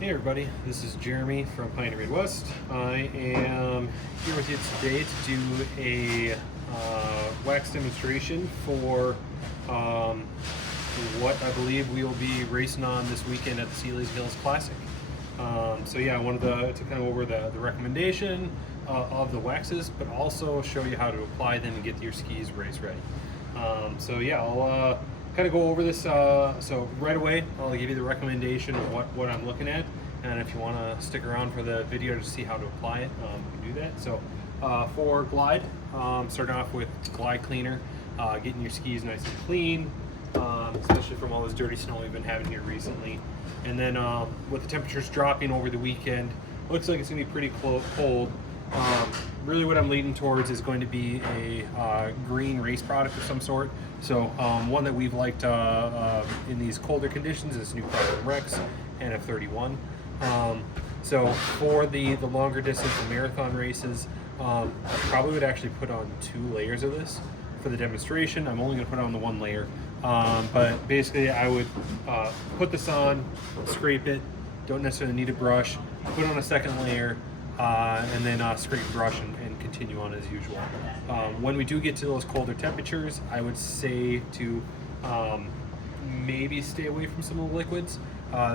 Hey everybody, this is Jeremy from Pioneer Midwest. I am here with you today to do a wax demonstration for what I believe we will be racing on this weekend at the Seeley Hills Classic. So yeah, I wanted to kind of go over the recommendation of the waxes, but also show you how to apply them and get your skis race ready. So yeah, I'll kind of go over this. So right away, I'll give you the recommendation of what I'm looking at, and if you want to stick around for the video to see how to apply it, you can do that. So for Glide, starting off with Glide Cleaner, getting your skis nice and clean, especially from all this dirty snow we've been having here recently. And then with the temperatures dropping over the weekend, looks like it's going to be pretty cold. Really what I'm leaning towards is going to be a green race product of some sort. So one that we've liked in these colder conditions is new product from Rex, NF31. So for the longer distance and marathon races, I probably would actually put on 2 layers of this. For the demonstration, I'm only going to put on the 1 layer. But basically I would put this on, scrape it, don't necessarily need a brush, put on a 2nd layer, and then scrape and brush and continue on as usual. When we do get to those colder temperatures, I would say to maybe stay away from some of the liquids.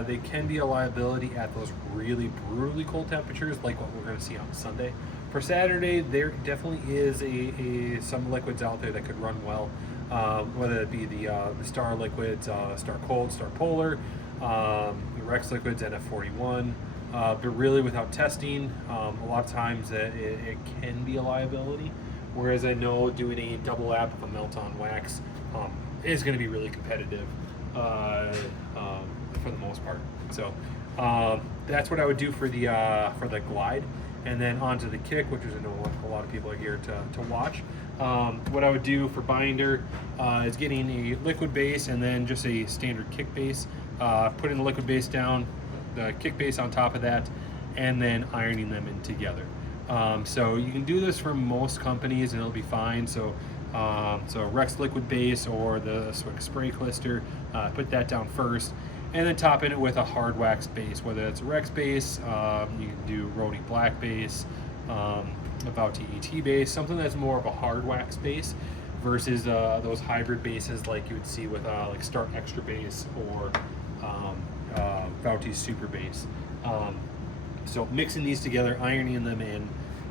They can be a liability at those really brutally cold temperatures, like what we're going to see on Sunday. For Saturday, there definitely is some liquids out there that could run well, whether it be the Star liquids, Star Cold, Star Polar, the Rex liquids, NF41. But really without testing, a lot of times it can be a liability. Whereas I know doing a double lap of a melt-on wax is going to be really competitive for the most part. So that's what I would do for the Glide. And then onto the Kick, which is I know a lot of people are here to watch. What I would do for binder is getting a liquid base and then just a standard kick base. Putting the liquid base down, the kick base on top of that, and then ironing them in together. So you can do this for most companies and it'll be fine. So Rex liquid base or the Swick spray clister, put that down first, and then top it with a hard wax base, whether it's a Rex base, you can do Rody black base, a Vouti ET base, something that's more of a hard wax base versus those hybrid bases like you would see with like Star Extra base or Vouti super base. So mixing these together, ironing them in,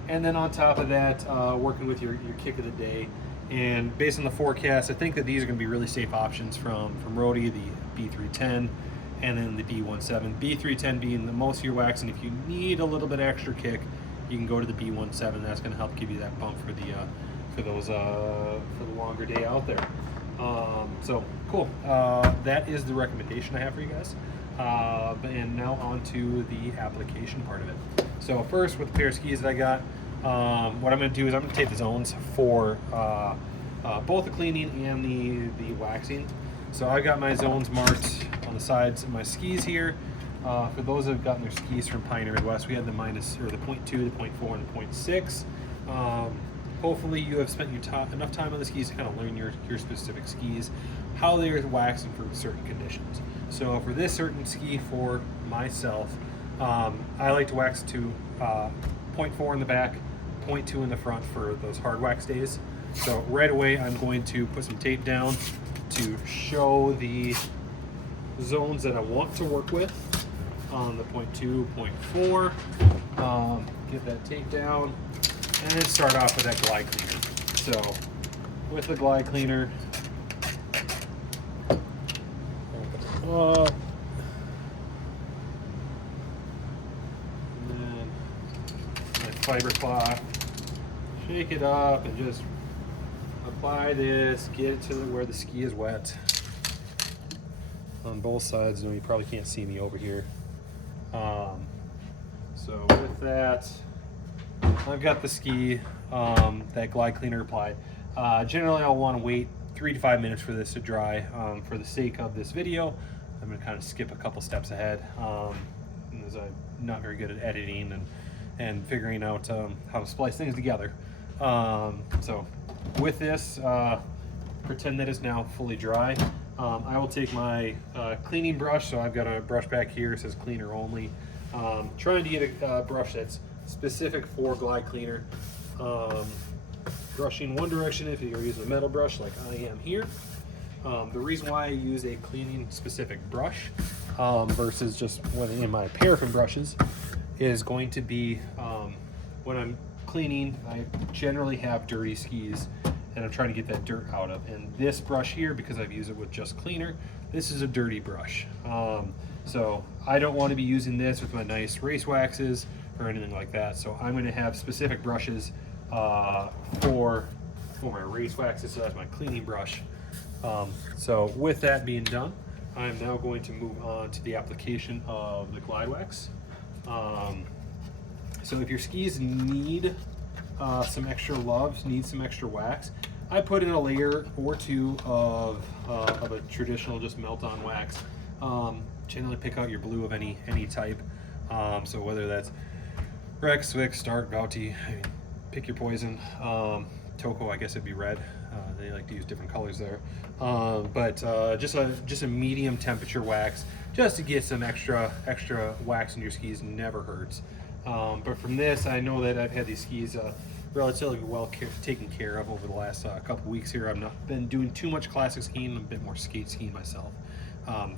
and then on top of that, working with your kick of the day. And based on the forecast, I think that these are going to be really safe options from Rody, the B310, and then the B17. B310 being the most of your wax, and if you need a little bit extra kick, you can go to the B17. That's going to help give you that bump for the longer day out there. So cool. That is the recommendation I have for you guys. And now on to the application part of it. So first, with the pair of skis that I got, what I'm going to do is I'm going to tape the zones for both the cleaning and the waxing. So I got my zones marked on the sides of my skis here. For those that have gotten their skis from Pioneer Midwest, we had the .2, the .2, the .4, and the .6. Hopefully you have spent enough time on the skis to kind of learn your specific skis, how they are waxing for certain conditions. So for this certain ski for myself, I like to wax to .4 in the back, .2 in the front for those hard wax days. So right away I'm going to put some tape down to show the zones that I want to work with on the .2, .4. Get that tape down and then start off with that Glide Cleaner. So with the Glide Cleaner, and then my fiber cloth, shake it up and just apply this, get it to where the ski is wet on both sides. No, you probably can't see me over here. So with that, I've got the ski, that Glide Cleaner applied. Generally I'll want to wait 3 to 5 minutes for this to dry. For the sake of this video, I'm going to kind of skip a couple steps ahead, as I'm not very good at editing and figuring out how to splice things together. So with this, pretend that it's now fully dry. I will take my cleaning brush, so I've got a brush back here, it says cleaner only. Trying to get a brush that's specific for glide cleaner. Brushing one direction if you're using a metal brush like I am here. The reason why I use a cleaning specific brush versus just one in my paraffin brushes is going to be when I'm cleaning, I generally have dirty skis and I'm trying to get that dirt out of. And this brush here, because I've used it with just cleaner, this is a dirty brush. So I don't want to be using this with my nice race waxes or anything like that. So I'm going to have specific brushes for my race waxes. So that's my cleaning brush. So with that being done, I'm now going to move on to the application of the glide wax. So if your skis need some extra love, need some extra wax, I put in a layer or two of a traditional just melt-on wax. Generally pick out your blue of any type. So whether that's Rex, Vic, Start, Gauti, pick your poison. Toco, I guess it'd be red. They like to use different colors there. But just a medium temperature wax, just to get some extra wax in your skis, never hurts. But from this, I know that I've had these skis relatively well taken care of over the last couple weeks here. I've not been doing too much classic skiing, a bit more skate skiing myself.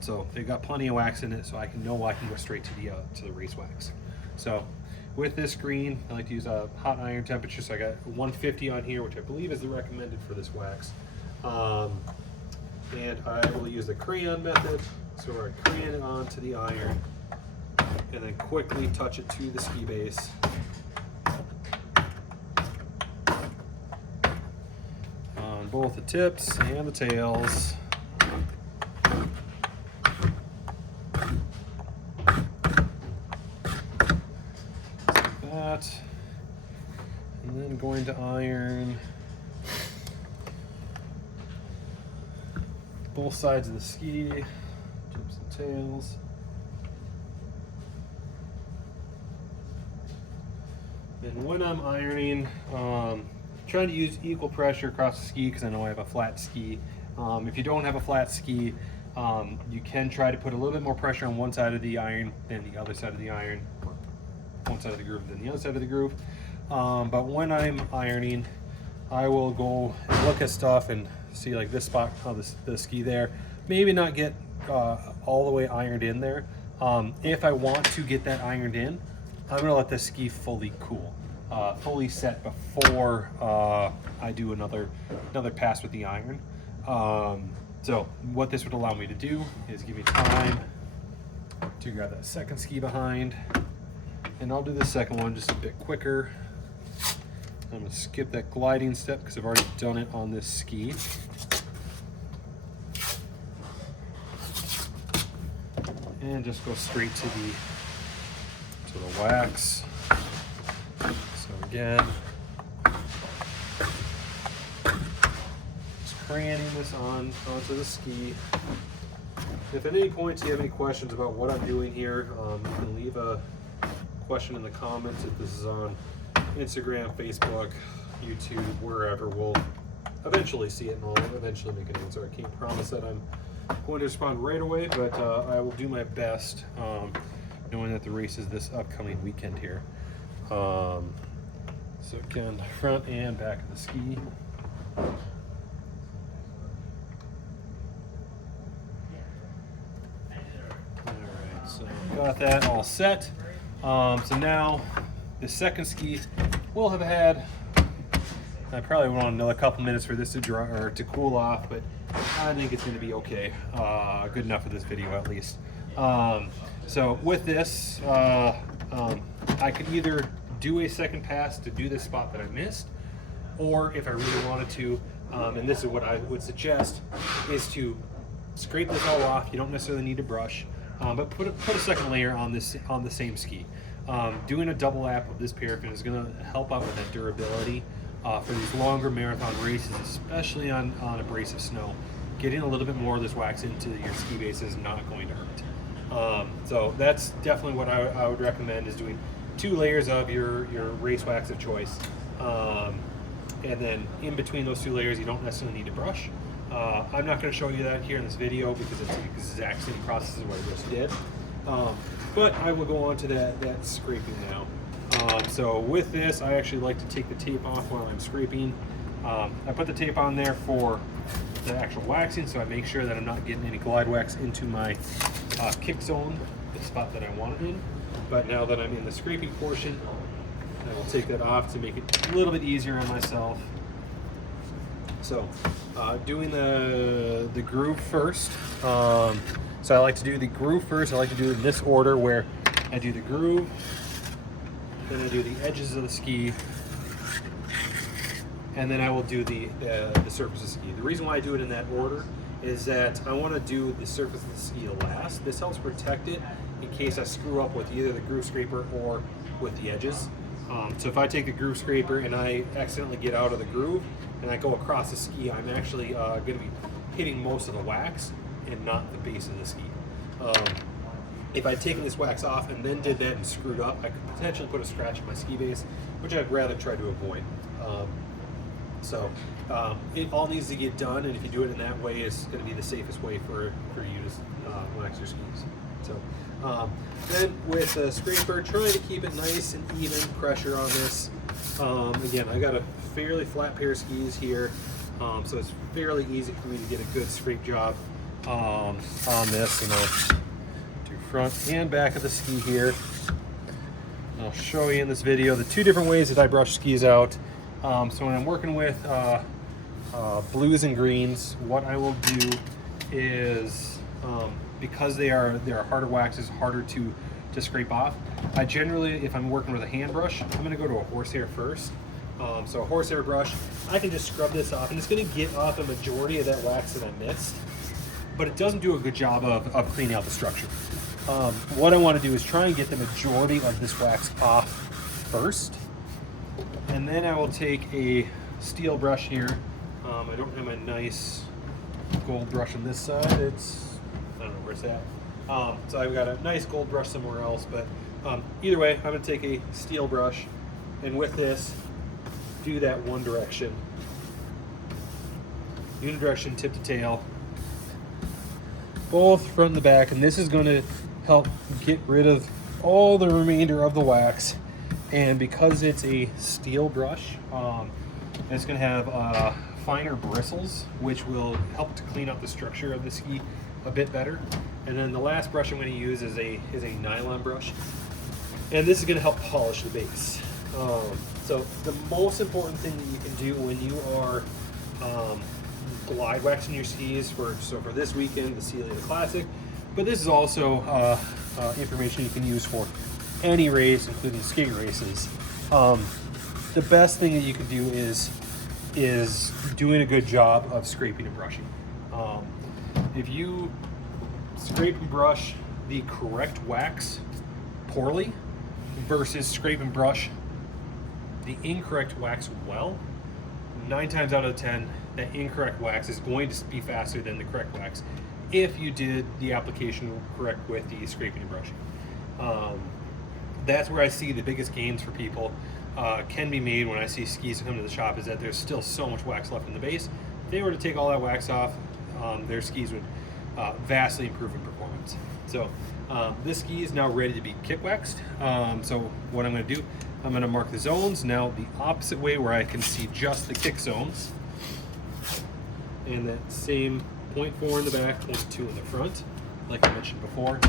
So they've got plenty of wax in it, so I can go straight to the race wax. So with this green, I like to use a hot iron temperature, so I got 150 on here, which I believe is the recommended for this wax. And I will use the crayon method, so I crayon it onto the iron and then quickly touch it to the ski base. On both the tips and the tails. That. And then going to iron both sides of the ski, tips and tails. And when I'm ironing, trying to use equal pressure across the ski because I know I have a flat ski. If you don't have a flat ski, you can try to put a little bit more pressure on one side of the iron than the other side of the iron, or one side of the groove than the other side of the groove. But when I'm ironing, I will go and look at stuff and see like this spot on the ski there. Maybe not get all the way ironed in there. If I want to get that ironed in, I'm gonna let the ski fully cool, fully set before I do another pass with the iron. So what this would allow me to do is give me time to grab that second ski behind, and I'll do the second one just a bit quicker. I'm gonna skip that gliding step because I've already done it on this ski. And just go straight to the wax. So again, just crayoning this onto the ski. If at any point you have any questions about what I'm doing here, you can leave a question in the comments. If this is on Instagram, Facebook, YouTube, wherever, we'll eventually see it and I'll eventually make an answer. I can't promise that I'm going to respond right away, but I will do my best, knowing that the race is this upcoming weekend here. So again, front and back of the ski. Alright, so got that all set. So now the second ski will have had, I probably want another couple minutes for this to dry or to cool off, but I think it's going to be okay. Good enough for this video at least. So with this, I could either do a second pass to do this spot that I missed, or if I really wanted to, and this is what I would suggest, is to scrape this all off. You don't necessarily need to brush, but put a second layer on the same ski. Doing a double lap of this paraffin is going to help out with that durability for these longer marathon races, especially on abrasive snow. Getting a little bit more of this wax into your ski base is not going to hurt. So that's definitely what I would recommend, is doing 2 layers of your race wax of choice. And then in between those 2 layers, you don't necessarily need to brush. I'm not going to show you that here in this video because it's the exact same process as what I just did. But I will go on to that scraping now. So with this, I actually like to take the tape off while I'm scraping. I put the tape on there for the actual waxing, so I make sure that I'm not getting any glide wax into my kick zone, the spot that I want it in. But now that I'm in the scraping portion, I will take that off to make it a little bit easier on myself. So doing the groove first. So I like to do the groove first. I like to do it in this order where I do the groove, then I do the edges of the ski, and then I will do the surface of the ski. The reason why I do it in that order is that I want to do the surface of the ski last. This helps protect it in case I screw up with either the groove scraper or with the edges. So if I take the groove scraper and I accidentally get out of the groove and I go across the ski, I'm actually going to be hitting most of the wax and not the base of the ski. If I'd taken this wax off and then did that and screwed up, I could potentially put a scratch in my ski base, which I'd rather try to avoid. So it all needs to get done, and if you do it in that way, it's going to be the safest way for you to wax your skis. So then with the scraper, try to keep it nice and even pressure on this. Again, I got a fairly flat pair of skis here, so it's fairly easy for me to get a good scrape job on this. And I'll do front and back of the ski here. I'll show you in this video the two different ways that I brush skis out. So when I'm working with blues and greens, what I will do is, because they're harder waxes, harder to scrape off, I generally, if I'm working with a hand brush, I'm going to go to a horsehair first. So a horsehair brush, I can just scrub this off, and it's going to get off a majority of that wax that I missed, but it doesn't do a good job of cleaning out the structure. What I want to do is try and get the majority of this wax off first, and then I will take a steel brush here. I don't have my nice gold brush on this side. I don't know where it's at. So I've got a nice gold brush somewhere else, but either way, I'm going to take a steel brush, and with this, do that one direction. Unidirection, tip to tail, both front and the back, and this is going to help get rid of all the remainder of the wax. And because it's a steel brush, it's going to have finer bristles, which will help to clean up the structure of the ski a bit better. And then the last brush I'm going to use is a nylon brush, and this is going to help polish the base. So the most important thing that you can do when you are glide waxing your skis for this weekend, the Seeley Hills Classic, but this is also information you can use for any race, including skate races. The best thing that you can do is doing a good job of scraping and brushing. If you scrape and brush the correct wax poorly versus scrape and brush the incorrect wax well, 9 times out of 10, that incorrect wax is going to be faster than the correct wax if you did the application correct with the scraping and brushing. That's where I see the biggest gains for people can be made when I see skis come to the shop, is that there's still so much wax left in the base. If they were to take all that wax off, their skis would vastly improve in performance. So this ski is now ready to be kick waxed. So what I'm going to do, I'm going to mark the zones now the opposite way where I can see just the kick zones, and that same 0.4 in the back, 0.2 in the front, like I mentioned before,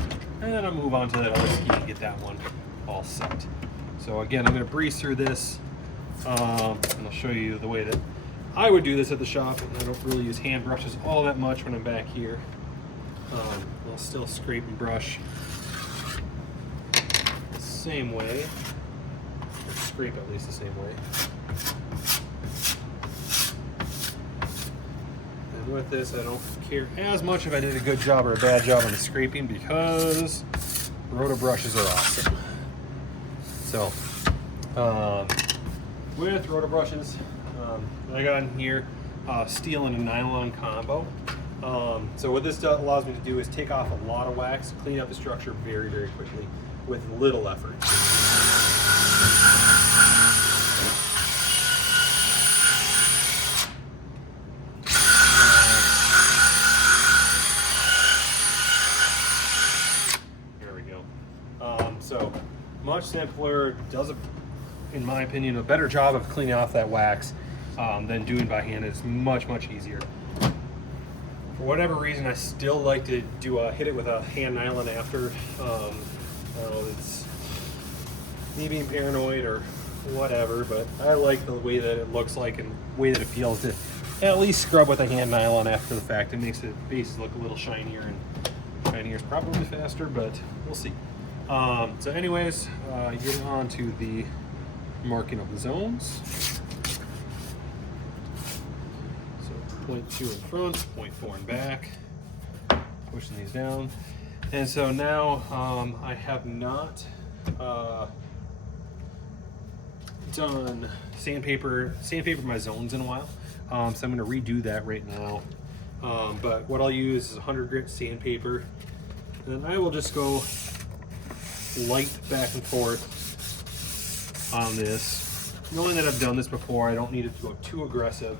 and then I'll move on to that other ski and get that one all set. So again, I'm going to breeze through this, and I'll show you the way that I would do this at the shop. I don't really use hand brushes all that much when I'm back here. I'll still scrape and brush the same way, or scrape at least the same way. And with this, I don't care as much if I did a good job or a bad job on the scraping, because roto brushes are awesome. So with roto brushes, I got in here steel and a nylon combo. So what this allows me to do is take off a lot of wax, clean up the structure very, very quickly with little effort. So much simpler, does, in my opinion, a better job of cleaning off that wax than doing by hand. It's much easier. For whatever reason, I still like to do hit it with a hand nylon after. I don't know, it's me being paranoid or whatever, but I like the way that it looks like and the way that it feels to at least scrub with a hand nylon after the fact. It makes the bases look a little shinier, and shinier is probably faster, but we'll see. So anyways, get on to the marking of the zones. So 0.2 in front, 0.4 in back, pushing these down. And so now I have not done sandpaper my zones in a while, so I'm going to redo that right now. But what I'll use is 100 grit sandpaper, and then I will just go light back and forth on this, knowing that I've done this before. I don't need it to go too aggressive,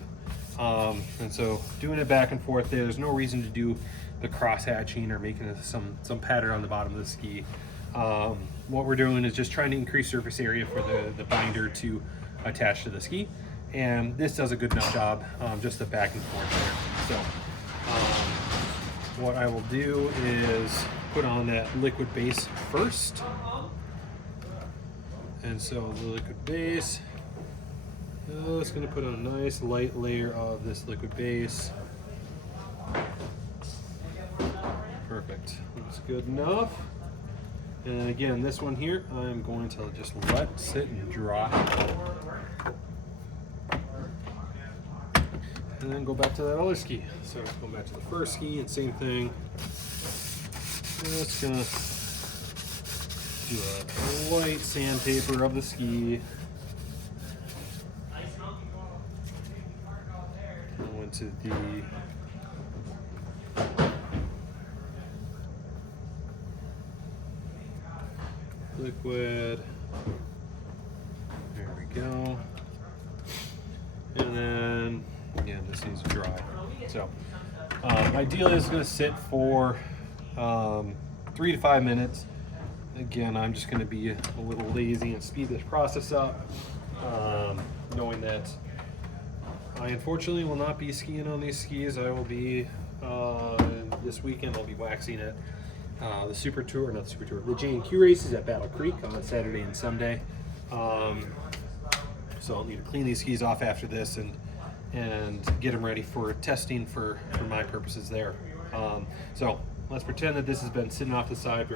and so doing it back and forth there's no reason to do the cross hatching or making some pattern on the bottom of the ski. What we're doing is just trying to increase surface area for the binder to attach to the ski, and this does a good enough job, just the back and forth there. So what I will do is put on that liquid base first, and so the liquid base, it's going to put on a nice light layer of this liquid base. Perfect, that's good enough. And again, this one here, I'm going to just let sit and dry. And then go back to that other ski. So go back to the first ski and same thing. Just gonna do a light sandpaper of the ski. Go into the liquid. There we go. And then, again, this needs to dry. So, ideally, it's going to sit for 3 to 5 minutes. Again, I'm just going to be a little lazy and speed this process up, knowing that I unfortunately will not be skiing on these skis. I will be, this weekend, I'll be waxing it. The Super Tour, not the Super Tour, the J&Q races at Battle Creek on Saturday and Sunday. So I'll need to clean these skis off after this and get them ready for testing for my purposes there. So let's pretend that this has been sitting off the side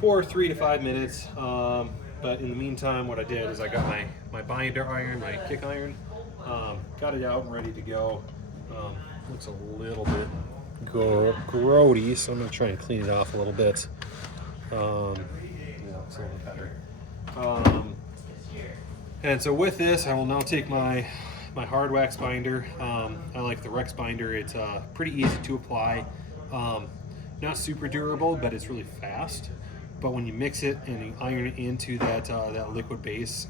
for 3 to 5 minutes. But in the meantime, what I did is I got my binder iron, my kick iron, got it out and ready to go. Looks a little bit grody, so I'm going to try and clean it off a little bit. Yeah, it's a little better. And so with this, I will now take my hard wax binder. I like the Rex binder. It's pretty easy to apply. Not super durable, but it's really fast. But when you mix it and you iron it into that liquid base,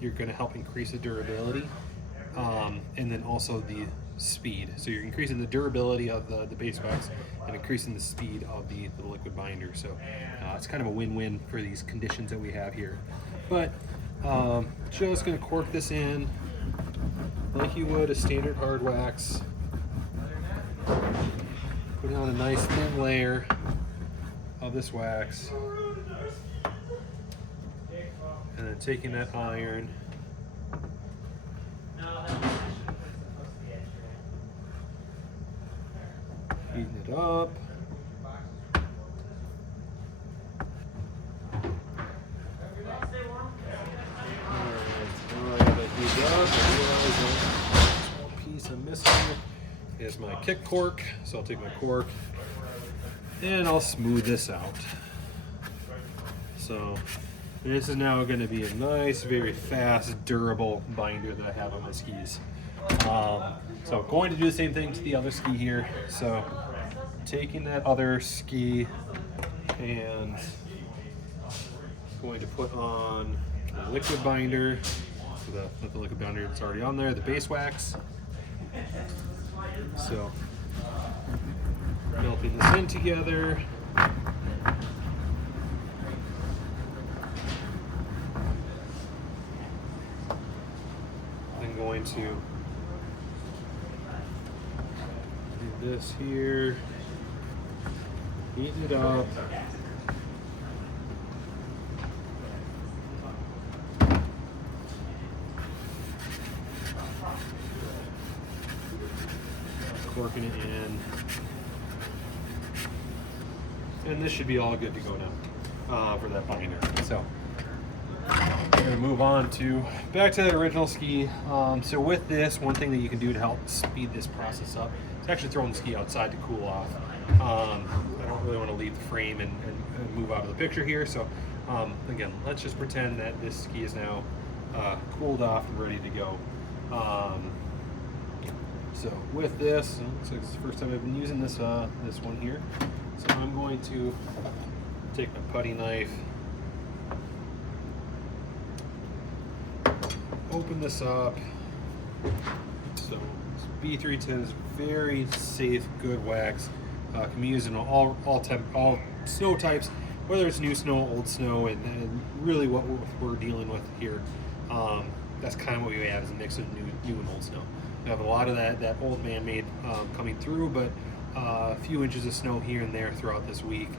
you're going to help increase the durability, and then also the speed. So you're increasing the durability of the base wax and increasing the speed of the liquid binder. So it's kind of a win-win for these conditions that we have here. But just going to cork this in like you would a standard hard wax. Put on a nice thin layer of this wax, and then taking that iron, heating it up. Piece I'm missing is my kick cork, so I'll take my cork and I'll smooth this out. So this is now going to be a nice, very fast, durable binder that I have on my skis. So going to do the same thing to the other ski here. So taking that other ski and going to put on the liquid binder, not the liquid binder that's already on there, the base wax. So melting this in together. to do this here, heat it up. Corking it in. And this should be all good to go now for that binder. So we're gonna move on to back to the original ski. So with this, one thing that you can do to help speed this process up is actually throwing the ski outside to cool off. I don't really want to leave the frame and move out of the picture here. So again, let's just pretend that this ski is now cooled off and ready to go. So with this, looks like it's the first time I've been using this this one here. So I'm going to take my putty knife, open this up. So B310 is very safe, good wax. Can be used in all snow types, whether it's new snow, old snow, and really what we're dealing with here. That's kind of what we have is a mix of new and old snow. We have a lot of that old man-made coming through, but a few inches of snow here and there throughout this week.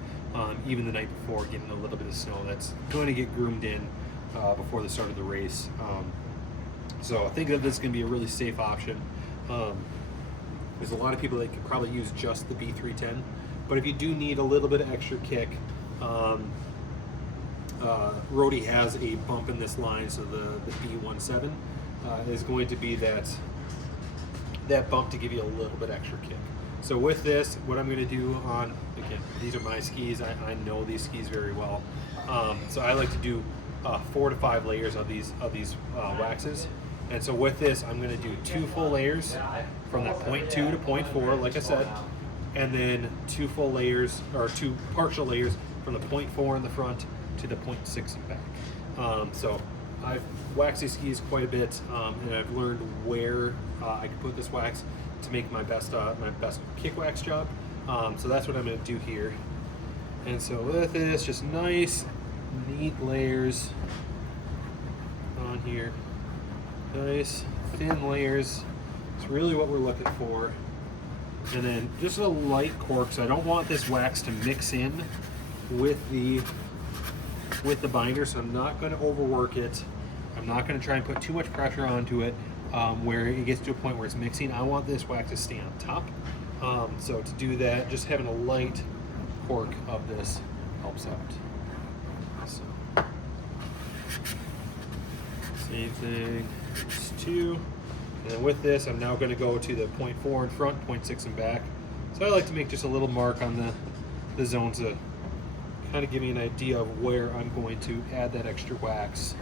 Even the night before, getting a little bit of snow that's going to get groomed in before the start of the race. So I think that this is going to be a really safe option. There's a lot of people that could probably use just the B310, but if you do need a little bit of extra kick, Rody has a bump in this line, so the B17 is going to be that bump to give you a little bit extra kick. So with this, what I'm going to do on, again, these are my skis. I know these skis very well. So I like to do 4 to 5 layers of these waxes. And so with this, I'm going to do 2 full layers from that 0.2 to 0.4, like I said, and then 2 full layers, or 2 partial layers from the 0.4 in the front to the 0.6 in back. So I've waxed these skis quite a bit, and I've learned where I can put this wax to make my best kick wax job. So that's what I'm going to do here. And so with this, just nice, neat layers on here. Nice, thin layers. It's really what we're looking for. And then just a light cork, so I don't want this wax to mix in with the binder, so I'm not going to overwork it. I'm not going to try and put too much pressure onto it where it gets to a point where it's mixing. I want this wax to stay on top. So to do that, just having a light cork of this helps out. So, same thing, it's 2. And then with this, I'm now going to go to the 0.4 in front, 0.6 in back. So I like to make just a little mark on the zones to kind of give me an idea of where I'm going to add that extra wax.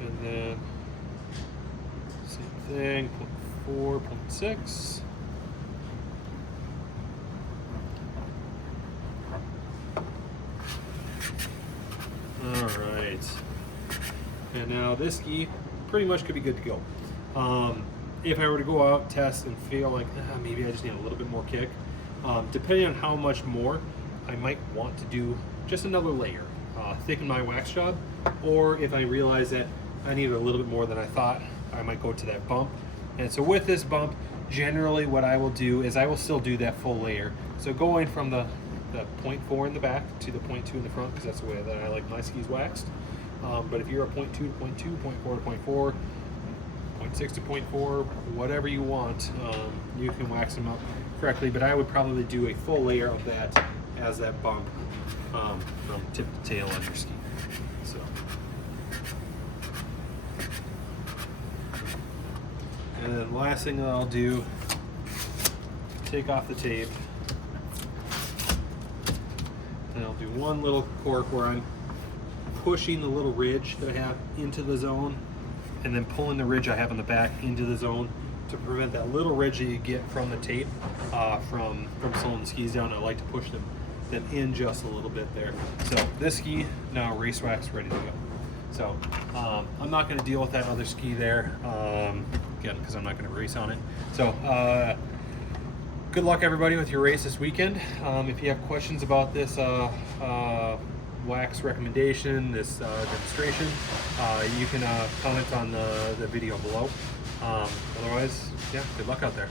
And then same thing, 0.4, 0.6. All right. And now this ski pretty much could be good to go. If I were to go out, test, and feel like maybe I just need a little bit more kick, depending on how much more, I might want to do just another layer, thicken my wax job, or if I realize that I need a little bit more than I thought, I might go to that bump. And so with this bump, generally what I will do is I will still do that full layer. So going from the 0.4 in the back to the 0.2 in the front, because that's the way that I like my skis waxed. But if you're a 0.2 to 0.2, 0.4 to 0.4, 0.6 to 0.4, whatever you want, you can wax them up correctly, but I would probably do a full layer of that as that bump from tip to tail on your ski. So, and then last thing that I'll do, take off the tape, and I'll do one little cork where I'm pushing the little ridge that I have into the zone, and then pulling the ridge I have on the back into the zone to prevent that little ridge that you get from the tape from slowing the skis down. I like to push them in just a little bit there. So this ski now race wax ready to go. So I'm not going to deal with that other ski there again because I'm not going to race on it. So good luck everybody with your race this weekend. If you have questions about this wax recommendation, this demonstration, you can comment on the video below. Otherwise, yeah, good luck out there.